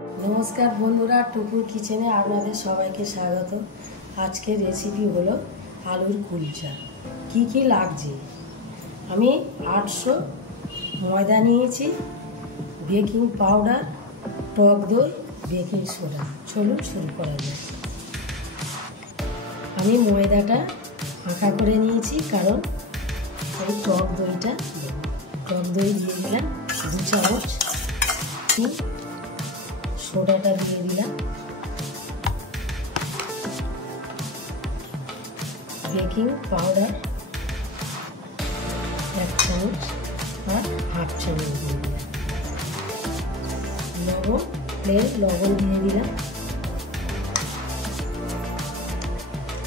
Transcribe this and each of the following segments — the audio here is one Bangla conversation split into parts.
नमस्कार बंधुरा टुकुर किचेने आपनादेर सबाइके स्वागत। आजके रेसिपि हलो आलुर कुलचा। की लागछे आमी 800 मयदा नियेछि, बेकिंग पाउडार, टक दई, बेकिंग सोडा। चलुन शुरू करा जाक। आमी मयदाटा आँका करे नियेछि कारण এই টক দইটা টক দই দিয়ে দিলাম 2 চামচ, সোডাটা দিয়ে দিলাম, বেকিং পাউডার 1 চামচ আর হাফ চামচ দিয়ে দিলাম, লবণ প্লেন লবণ দিয়ে দিলাম।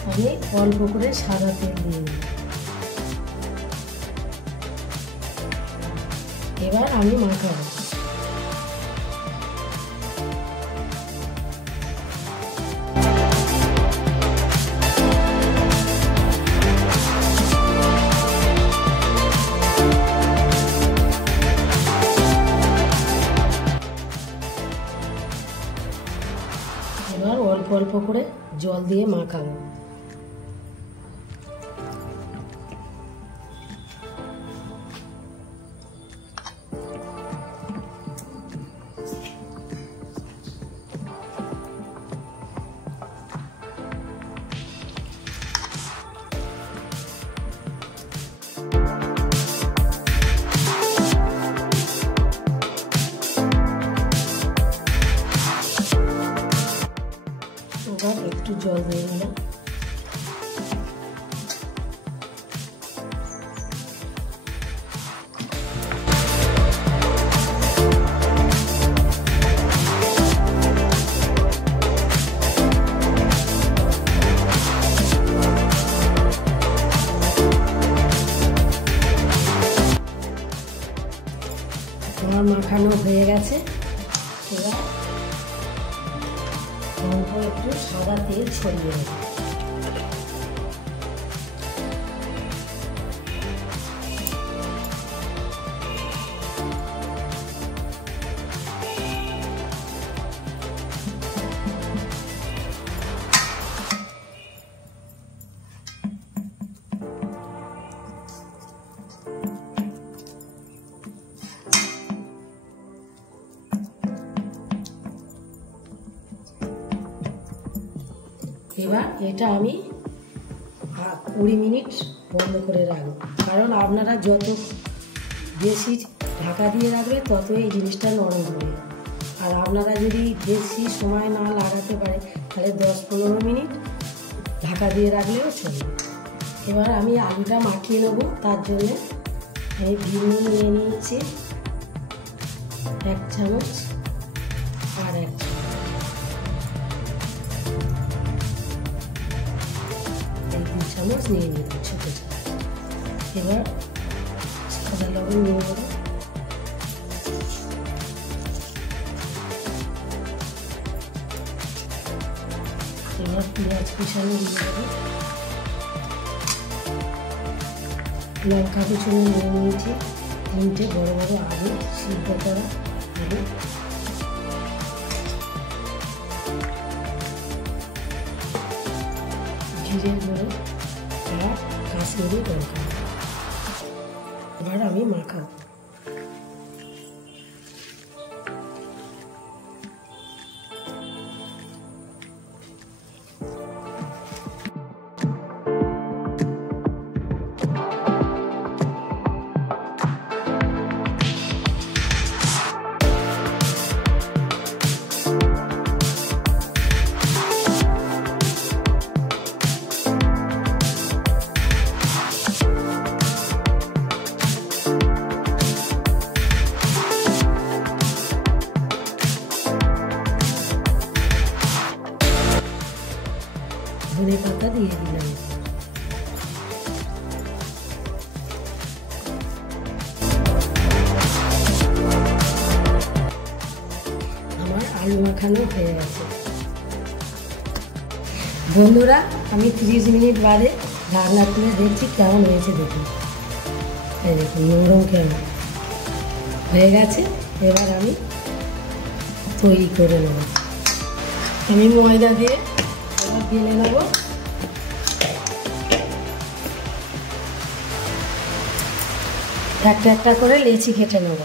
আমি অল্প করে সাদা তেল দিয়ে দিলাম। এবার আমি মাখাবো। এবার অল্প অল্প করে জল দিয়ে মাখাবো। একটু জল দিয়ে দিলাম। আমার মাখানো হয়ে গেছে। এবার অল্প একটু সাদা তেল ছড়িয়ে দেব। এবার এটা আমি 20 মিনিট বন্ধ করে রাখবো, কারণ আপনারা যত বেশি ঢাকা দিয়ে রাখবে তত এই জিনিসটা নরম হবে। আর আপনারা যদি বেশি সময় না লাগাতে পারে তাহলে 10-15 মিনিট ঢাকা দিয়ে রাখলেও চলবে। এবার আমি আলুটা মাখিয়ে নেব। তার জন্য আমি ভিন্ন নিয়ে নিয়েছি 1 চামচ আর 1 চামচ, চামচ নিয়ে নিব ছোটো চামচ। এবার সাদা লবণ নিয়ে নেব, এবার পেঁয়াজ কুচানো দিয়ে দেব, লঙ্কা কুচানো নিয়ে নিয়েছি 3টে বড় বড় আলু, সিদ্ধ করা আলু, জিরের গুঁড়ো আর কাশ্মীরি লঙ্কা। এবার আমি মাখাবো। ধনে পাতা দিয়ে দিলাম। আমার আলু মাখানো হয়ে গেছে। বন্ধুরা আমি 30 মিনিট বাদে ঢাকনা খুলে দেখছি কেমন হয়েছে দেখুন। এই দেখুন নরম কেমন হয়ে গেছে। এবার আমি তৈরি করে নেব। আমি ময়দা দিয়ে এবার বেলে নেব। একটা একটা করে লেচি কেটে নেব।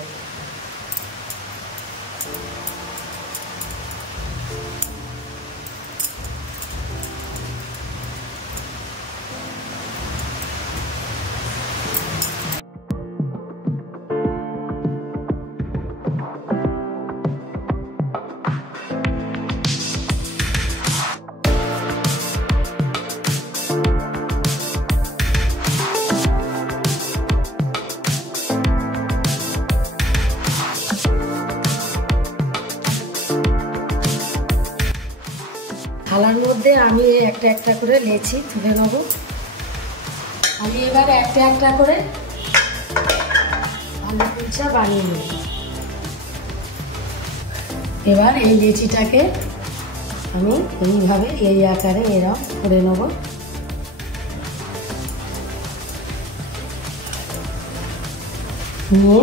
থালার মধ্যে আমি একটা একটা করে লেচি তুলে নেব। আমি এবার একটা একটা করে আলু কুলচা বানিয়ে নেব। এবার এই লেচিটাকে আমি এইভাবে এই আকারে এরকম করে নেব। নিয়ে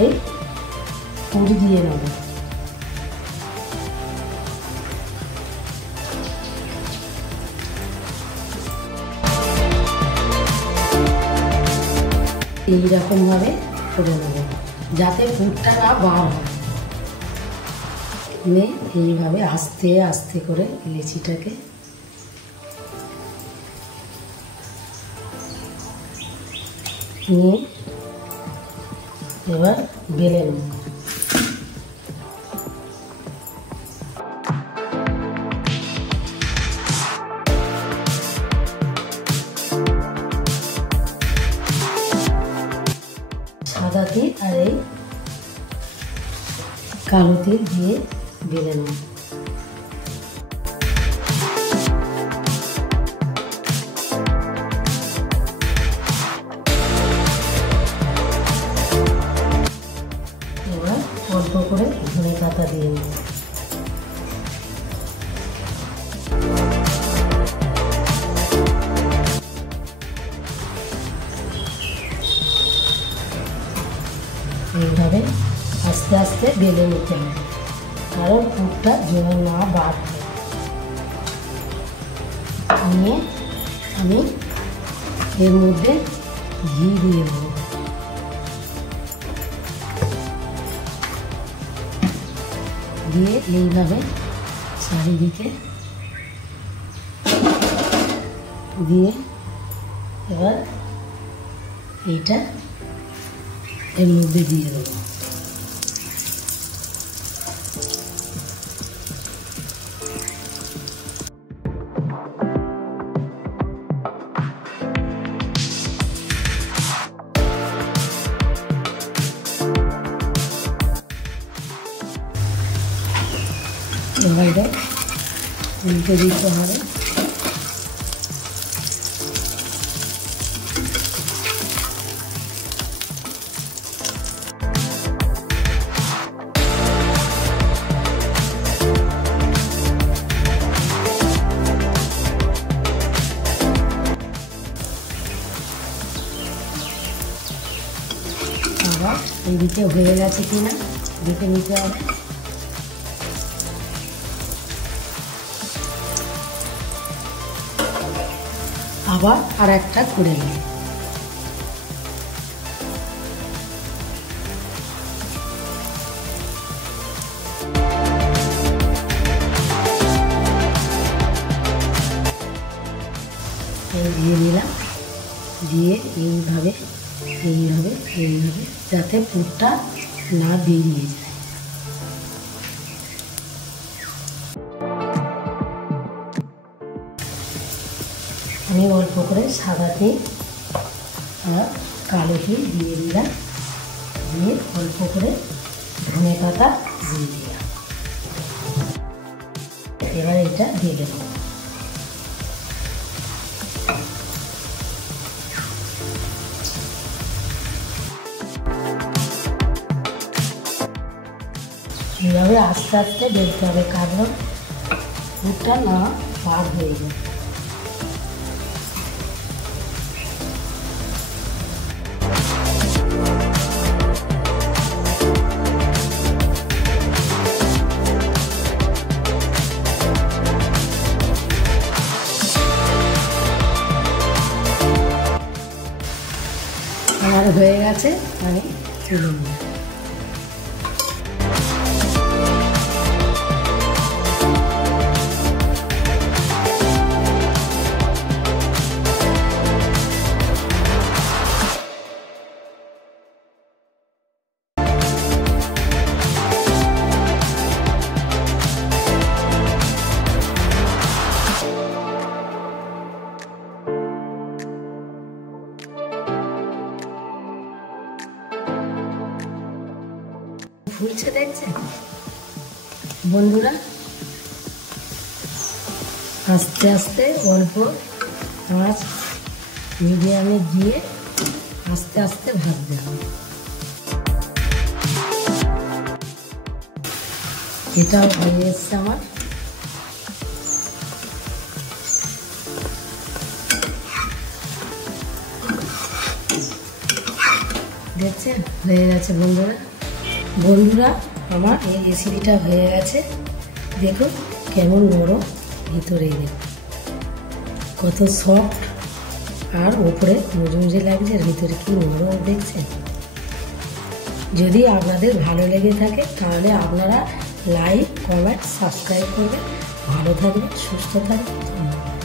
এই পুর দিয়ে নেব। এইরকমভাবে করে নেব যাতে পুরটা না বার হয়। এইভাবে আস্তে আস্তে করে লেচিটাকে নিয়ে এবার বেলে নেব। সাদা তিল আর এই কালো তিল দিয়ে বেলে নেব। এবার অল্প করে ধনে পাতা দিয়ে নেব। এইভাবে আস্তে আস্তে বেলে নিতে হবে কারণ পুরটা যেন না বার হয়। নিয়ে আমি এর মধ্যে ঘি দিয়ে দেবো। দিয়ে এইভাবে চারিদিকে দিয়ে এবার এইটা এর মধ্যে দিয়ে দেবো। এবারে উল্টে দিতে হবে। আবার এদিকে হয়ে গেছে কিনা দেখে নিতে হবে। আবার আর একটা করে নিই। দিয়ে দিলাম, দিয়ে এইভাবে এইভাবে এইভাবে যাতে পুরটা না বেরিয়ে যায়। আমি অল্প করে সাদা তিল আর কালো তিল দিয়ে দিলাম, দিয়ে অল্প করে ধনে পাতা দিয়ে দিলাম। এবার এটা দিয়ে দেবো। এইভাবে আস্তে আস্তে বেলতে হবে কারণ পুরটা না বার হয়ে যায়। হয়ে গেছে, আমি তুলে নিই। ফুলছে দেখছেন বন্ধুরা, আস্তে আস্তে অল্প আঁচ মিডিয়ামে দিয়ে আস্তে আস্তে ভাজতে হবে। এটাও হয়ে এসছে আমার। দেখছেন হয়ে গেছে বন্ধুরা। আমার এই রেসিপিটা হয়ে গেছে। দেখুন কেমন নরম, ভিতরে দেখুন কত সফট, আর ওপরে মুজমুজে লাগছে, আর ভিতরে কি নরম দেখছেন। যদি আপনাদের ভালো লেগে থাকে তাহলে আপনারা লাইক, কমেন্ট, সাবস্ক্রাইব করবেন। ভালো থাকবেন, সুস্থ থাকবেন। ধন্যবাদ।